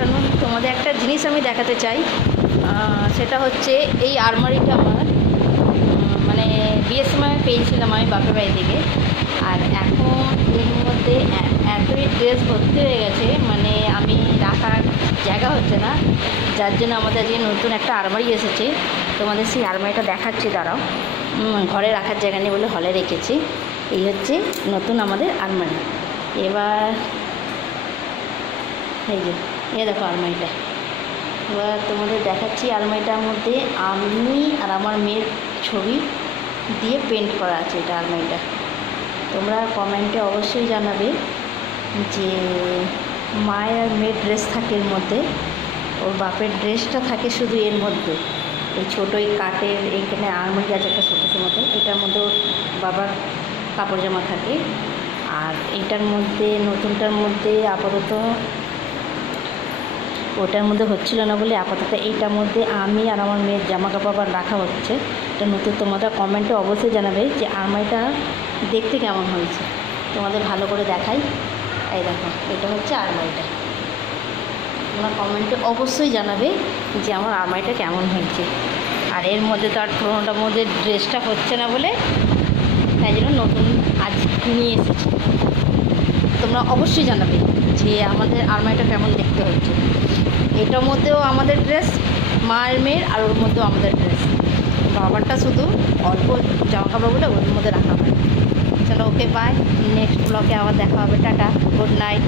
Afternoon. তোমাদের একটা জিনিস আমি দেখাতে চাই, সেটা হচ্ছে এই আলমারিটা আমার মানে বিয়ের সময় পেয়েছিলাম আমি বাপের বাড়ি থেকে। আর এখন এর মধ্যে এতই ড্রেস ভর্তি হয়ে গেছে, মানে আমি রাখার জায়গা হচ্ছে না, যার জন্য আমাদের আজকে নতুন একটা আলমারি এসেছে। তোমাদের সেই আলমারিটা দেখাচ্ছি, দাঁড়াও। ঘরে রাখার জায়গা নেই বলে হলে রেখেছি। এই হচ্ছে নতুন আমাদের আলমারি। এবার এই যে দেখো আলমারিটা। এবার তোমাদের দেখাচ্ছি, আলমারিটার মধ্যে আমি আর আমার মেয়ের ছবি দিয়ে পেন্ট করা আছে এটা আলমারিটা। তোমরা কমেন্টে অবশ্যই জানাবে যে মায়ের আর মেয়ের ড্রেস থাকে এর মধ্যে, ওর বাপের ড্রেসটা থাকে শুধু এর মধ্যে। এই ছোটো এই কাঠের এইখানে আলমারি আছে একটা ছোটো মতো, এটার মধ্যে ওর বাবার কাপড় জামা থাকে। আর এইটার মধ্যে নতুনটার মধ্যে আপাতত ওটার মধ্যে হচ্ছিল না বলে আপাতত এইটার মধ্যে আমি আর আমার মেয়ের জামা কাপড় আবার রাখা হচ্ছে। এটা নতুন। তোমরা কমেন্টে অবশ্যই জানাবে যে আলমারিটা দেখতে কেমন হয়েছে। তোমাদের ভালো করে দেখাই। এই দেখো, এটা হচ্ছে আলমারিটা। তোমরা কমেন্টে অবশ্যই জানাবে যে আমার আলমারিটা কেমন হয়েছে। আর এর মধ্যে তো আর পুরোনোটার মধ্যে ড্রেসটা হচ্ছে না বলে তাই জন্য নতুন আজ নিয়ে এসেছি। তোমরা অবশ্যই জানাবে যে আমাদের আলমারিটা কেমন দেখতে হচ্ছে। এটার মধ্যেও আমাদের ড্রেস, মায়ের মেয়ের, আর ওর মধ্যেও আমাদের ড্রেস। বাবারটা শুধু অল্প জামা কাপড়গুলো ওর মধ্যে রাখা হয়। চলো, ওকে বাই। নেক্সট ব্লগে আবার দেখা হবে। Tata, good night.